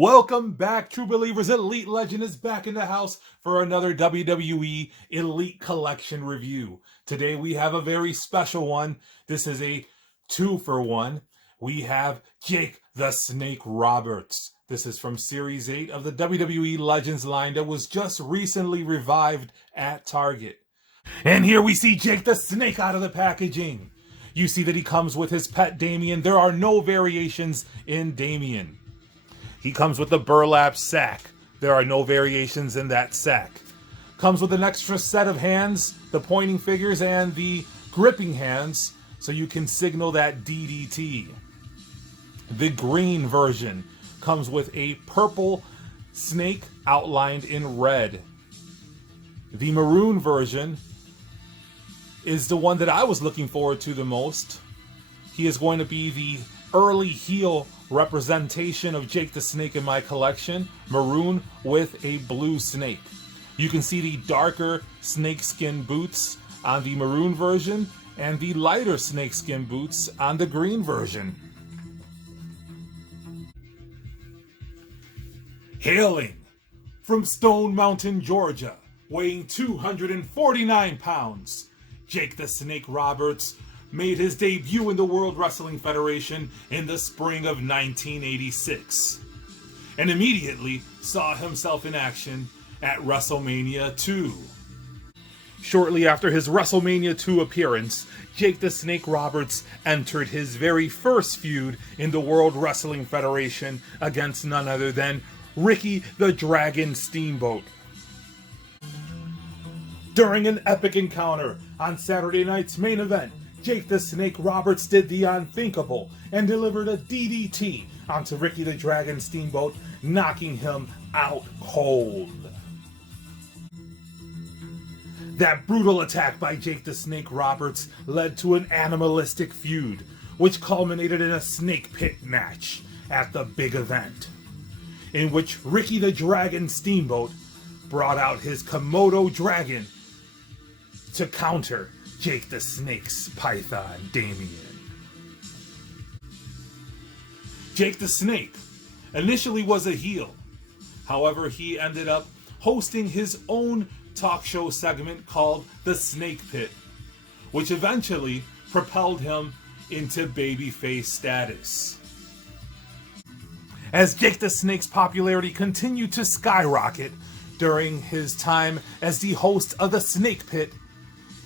Welcome back, true believers. Elite Legend is back in the house for another WWE Elite Collection review. Today we have a very special one. This is a 2-for-1. We have Jake the Snake Roberts. This is from Series 8 of the WWE Legends line that was just recently revived at Target. And here we see Jake the Snake out of the packaging. You see that he comes with his pet Damien. There are no variations in Damien. He comes with the burlap sack. There are no variations in that sack. Comes with an extra set of hands, the pointing figures and the gripping hands, so you can signal that DDT. The green version comes with a purple snake outlined in red. The maroon version is the one that I was looking forward to the most. He is going to be the early heel representation of Jake the Snake in my collection, maroon with a blue snake. You can see the darker snakeskin boots on the maroon version and the lighter snakeskin boots on the green version. Hailing from Stone Mountain, Georgia, weighing 249 pounds, Jake the Snake Roberts made his debut in the World Wrestling Federation in the spring of 1986, and immediately saw himself in action at WrestleMania 2. Shortly after his WrestleMania 2 appearance, Jake the Snake Roberts entered his very first feud in the World Wrestling Federation against none other than Ricky the Dragon Steamboat. During an epic encounter on Saturday night's main event, Jake the Snake Roberts did the unthinkable and delivered a DDT onto Ricky the Dragon Steamboat, knocking him out cold. That brutal attack by Jake the Snake Roberts led to an animalistic feud, which culminated in a snake pit match at the big event, in which Ricky the Dragon Steamboat brought out his Komodo dragon to counter Jake the Snake's Python Damien. Jake the Snake initially was a heel. However, he ended up hosting his own talk show segment called The Snake Pit, which eventually propelled him into babyface status. As Jake the Snake's popularity continued to skyrocket during his time as the host of The Snake Pit,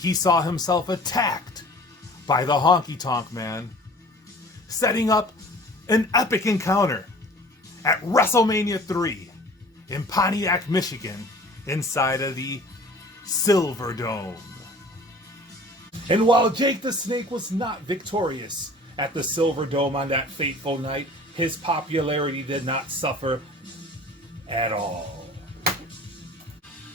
he saw himself attacked by the Honky Tonk Man, setting up an epic encounter at WrestleMania 3 in Pontiac, Michigan, inside of the Silver Dome. And while Jake the Snake was not victorious at the Silver Dome on that fateful night, his popularity did not suffer at all.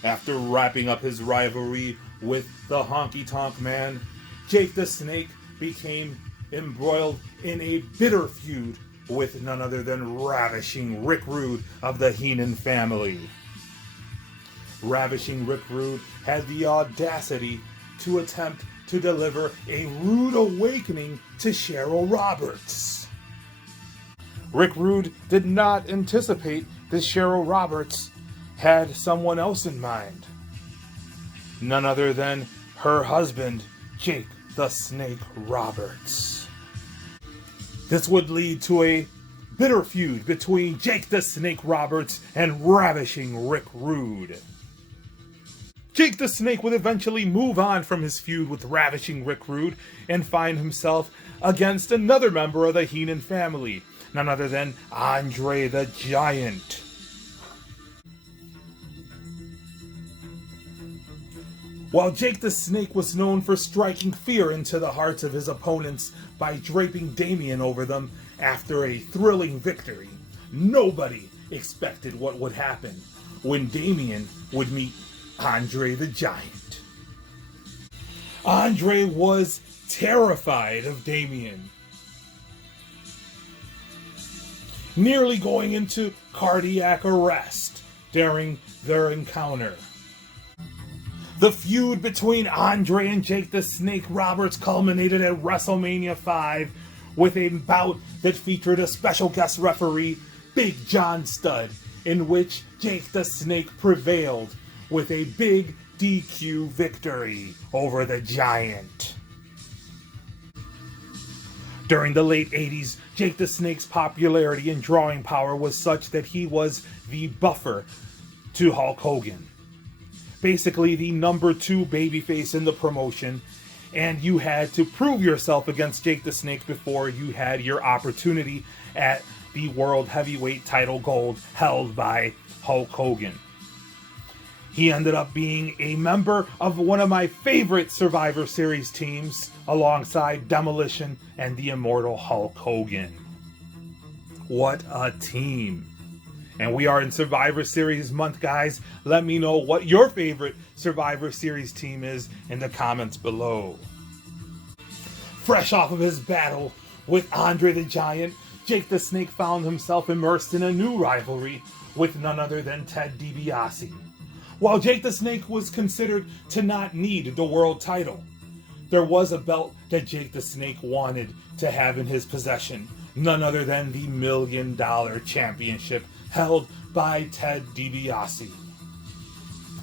After wrapping up his rivalry with the Honky Tonk Man, Jake the Snake became embroiled in a bitter feud with none other than Ravishing Rick Rude of the Heenan family. Ravishing Rick Rude had the audacity to attempt to deliver a rude awakening to Cheryl Roberts. Rick Rude did not anticipate that Cheryl Roberts had someone else in mind. None other than her husband, Jake the Snake Roberts. This would lead to a bitter feud between Jake the Snake Roberts and Ravishing Rick Rude. Jake the Snake would eventually move on from his feud with Ravishing Rick Rude and find himself against another member of the Heenan family, none other than Andre the Giant. While Jake the Snake was known for striking fear into the hearts of his opponents by draping Damien over them after a thrilling victory, nobody expected what would happen when Damien would meet Andre the Giant. Andre was terrified of Damien, nearly going into cardiac arrest during their encounter. The feud between Andre and Jake the Snake Roberts culminated at WrestleMania 5 with a bout that featured a special guest referee Big John Studd, in which Jake the Snake prevailed with a big DQ victory over the Giant. During the late 80s, Jake the Snake's popularity and drawing power was such that he was the buffer to Hulk Hogan. Basically the number 2 babyface in the promotion, and you had to prove yourself against Jake the Snake before you had your opportunity at the World Heavyweight title gold held by Hulk Hogan. He ended up being a member of one of my favorite Survivor Series teams, alongside Demolition and the Immortal Hulk Hogan. What a team. And we are in Survivor Series month, guys. Let me know what your favorite Survivor Series team is in the comments below. Fresh off of his battle with Andre the Giant, Jake the Snake found himself immersed in a new rivalry with none other than Ted DiBiase. While Jake the Snake was considered to not need the world title, there was a belt that Jake the Snake wanted to have in his possession, none other than the $1 Million Championship held by Ted DiBiase,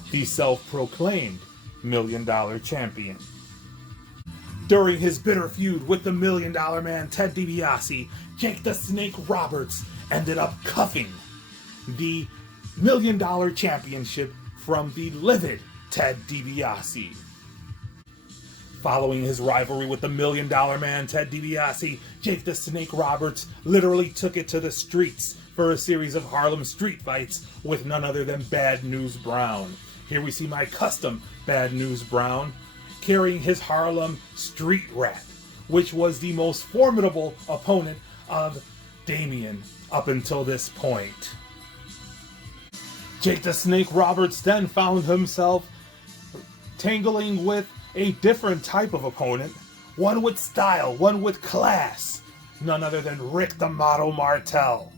the self-proclaimed $1 Million Champion. During his bitter feud with the $1 Million Man Ted DiBiase, Jake the Snake Roberts ended up cuffing the $1 Million Championship from the livid Ted DiBiase. Following his rivalry with the $1 Million Man Ted DiBiase, Jake the Snake Roberts literally took it to the streets for a series of Harlem street fights with none other than Bad News Brown. Here we see my custom Bad News Brown carrying his Harlem Street Rat, which was the most formidable opponent of Damien up until this point. Jake the Snake Roberts then found himself tangling with a different type of opponent, one with style, one with class, none other than Rick the Model Martel.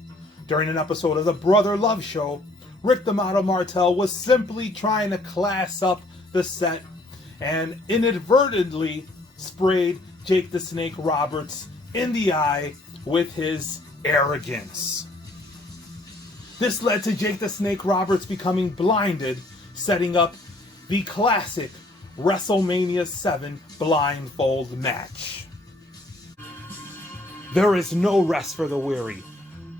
During an episode of the Brother Love Show, Rick the Model Martel was simply trying to class up the set and inadvertently sprayed Jake the Snake Roberts in the eye with his arrogance. This led to Jake the Snake Roberts becoming blinded, setting up the classic WrestleMania 7 blindfold match. There is no rest for the weary.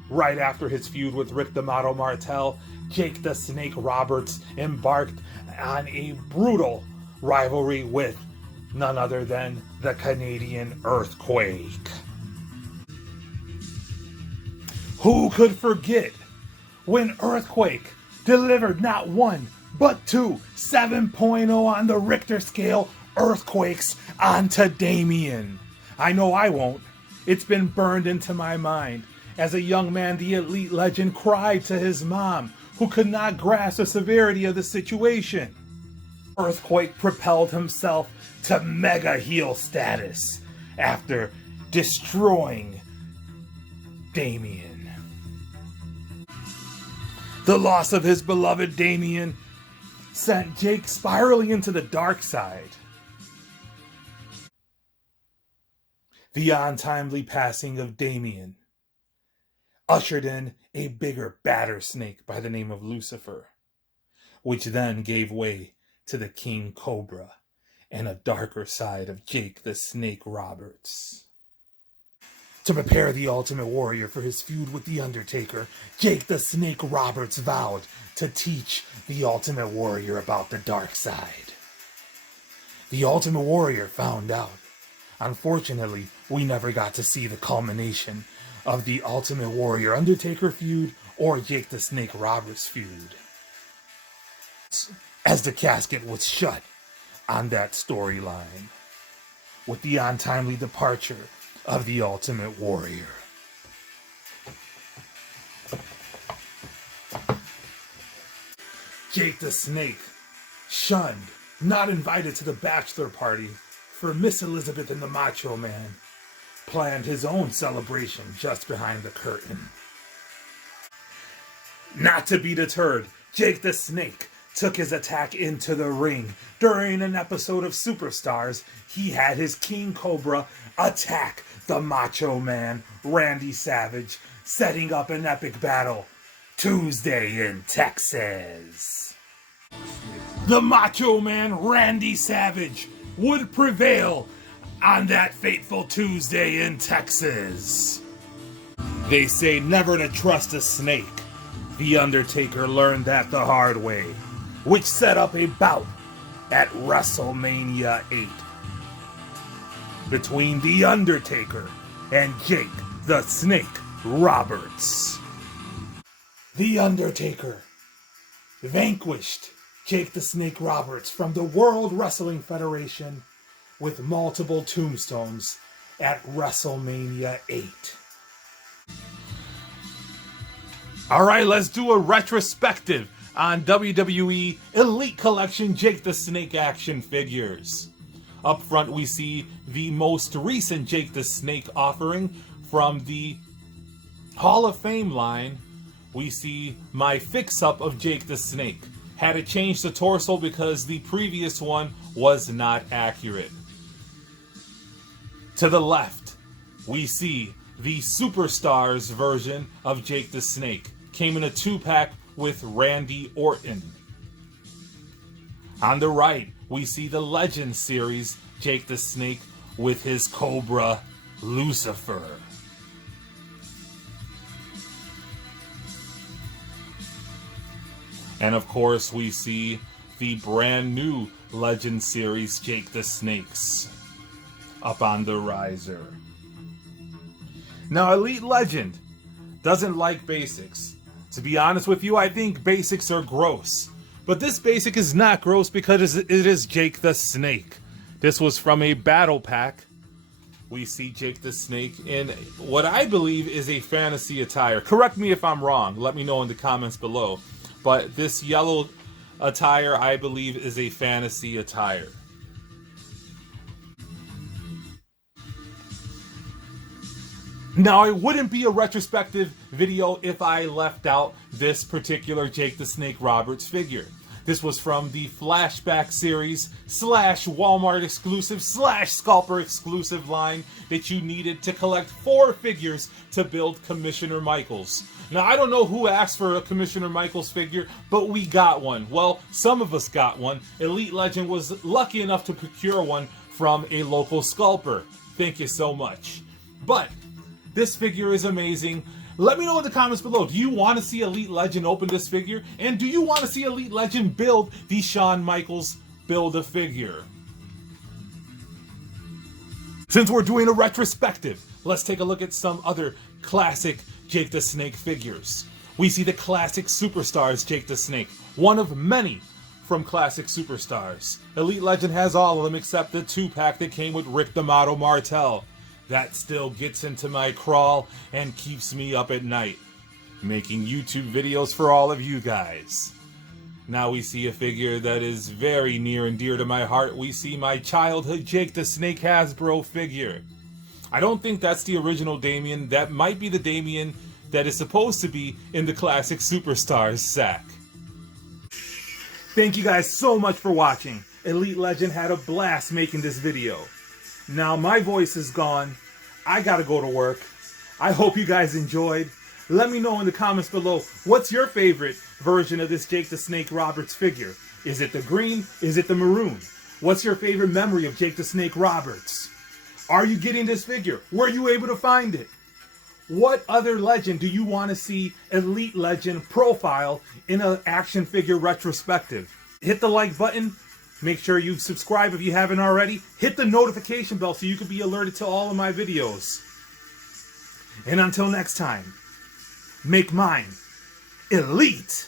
Right after his feud with Rick the Model Martel, Jake the Snake Roberts embarked on a brutal rivalry with none other than the Canadian Earthquake. Who could forget when Earthquake delivered not one, but two 7.0 on the Richter scale earthquakes onto Damien? I know I won't. It's been burned into my mind. As a young man, the Elite Legend cried to his mom, who could not grasp the severity of the situation. Earthquake propelled himself to mega heel status after destroying Damien. The loss of his beloved Damien sent Jake spiraling into the dark side. The untimely passing of Damien ushered in a bigger, badder snake by the name of Lucifer, which then gave way to the King Cobra and a darker side of Jake the Snake Roberts. To prepare the Ultimate Warrior for his feud with The Undertaker, Jake the Snake Roberts vowed to teach the Ultimate Warrior about the dark side. The Ultimate Warrior found out. Unfortunately, we never got to see the culmination of the Ultimate Warrior Undertaker feud or Jake the Snake Roberts feud, as the casket was shut on that storyline with the untimely departure of the Ultimate Warrior. Jake the Snake, shunned, not invited to the bachelor party for Miss Elizabeth and the Macho Man, planned his own celebration just behind the curtain. Not to be deterred, Jake the Snake took his attack into the ring. During an episode of Superstars, he had his King Cobra attack the Macho Man, Randy Savage, setting up an epic battle Tuesday in Texas. The Macho Man Randy Savage would prevail on that fateful Tuesday in Texas. They say never to trust a snake. The Undertaker learned that the hard way, which set up a bout at WrestleMania 8 between The Undertaker and Jake the Snake Roberts. The Undertaker vanquished Jake the Snake Roberts from the World Wrestling Federation with multiple tombstones at WrestleMania 8. Alright, let's do a retrospective on WWE Elite Collection Jake the Snake action figures. Up front we see the most recent Jake the Snake offering from the Hall of Fame line. We see my fix-up of Jake the Snake. Had to change the torso because the previous one was not accurate. To the left, we see the Superstars version of Jake the Snake. Came in a 2-pack with Randy Orton. On the right, we see the Legends series Jake the Snake with his Cobra, Lucifer. And of course, we see the brand new Legend series Jake the Snakes up on the riser. Now, Elite Legend doesn't like basics. To be honest with you, I think basics are gross. But this basic is not gross because it is Jake the Snake. This was from a battle pack. We see Jake the Snake in what I believe is a fantasy attire. Correct me if I'm wrong. Let me know in the comments below. But this yellow attire, I believe, is a fantasy attire. Now, it wouldn't be a retrospective video if I left out this particular Jake the Snake Roberts figure. This was from the Flashback series / Walmart exclusive / Scalper exclusive line that you needed to collect 4 figures to build Commissioner Michaels. Now, I don't know who asked for a Commissioner Michaels figure, but we got one. Well, some of us got one. Elite Legend was lucky enough to procure one from a local scalper. Thank you so much. But this figure is amazing. Let me know in the comments below. Do you want to see Elite Legend open this figure? And do you want to see Elite Legend build the Shawn Michaels Build-A-Figure? Since we're doing a retrospective, let's take a look at some other classic Jake the Snake figures. We see the classic Superstars Jake the Snake, one of many from classic Superstars. Elite Legend has all of them except the 2-pack that came with Rick the Model Martel. That still gets into my crawl and keeps me up at night, making YouTube videos for all of you guys. Now we see a figure that is very near and dear to my heart. We see my childhood Jake the Snake Hasbro figure. I don't think that's the original Damien. That might be the Damien that is supposed to be in the classic Superstars sack. Thank you guys so much for watching. Elite Legend had a blast making this video. Now my voice is gone. I gotta go to work. I hope you guys enjoyed. Let me know in the comments below, what's your favorite version of this Jake the Snake Roberts figure? Is it the green? Is it the maroon? What's your favorite memory of Jake the Snake Roberts? Are you getting this figure? Were you able to find it? What other legend do you want to see Elite Legend profile in an action figure retrospective? Hit the like button. Make sure you subscribe if you haven't already. Hit the notification bell so you can be alerted to all of my videos. And until next time, make mine elite.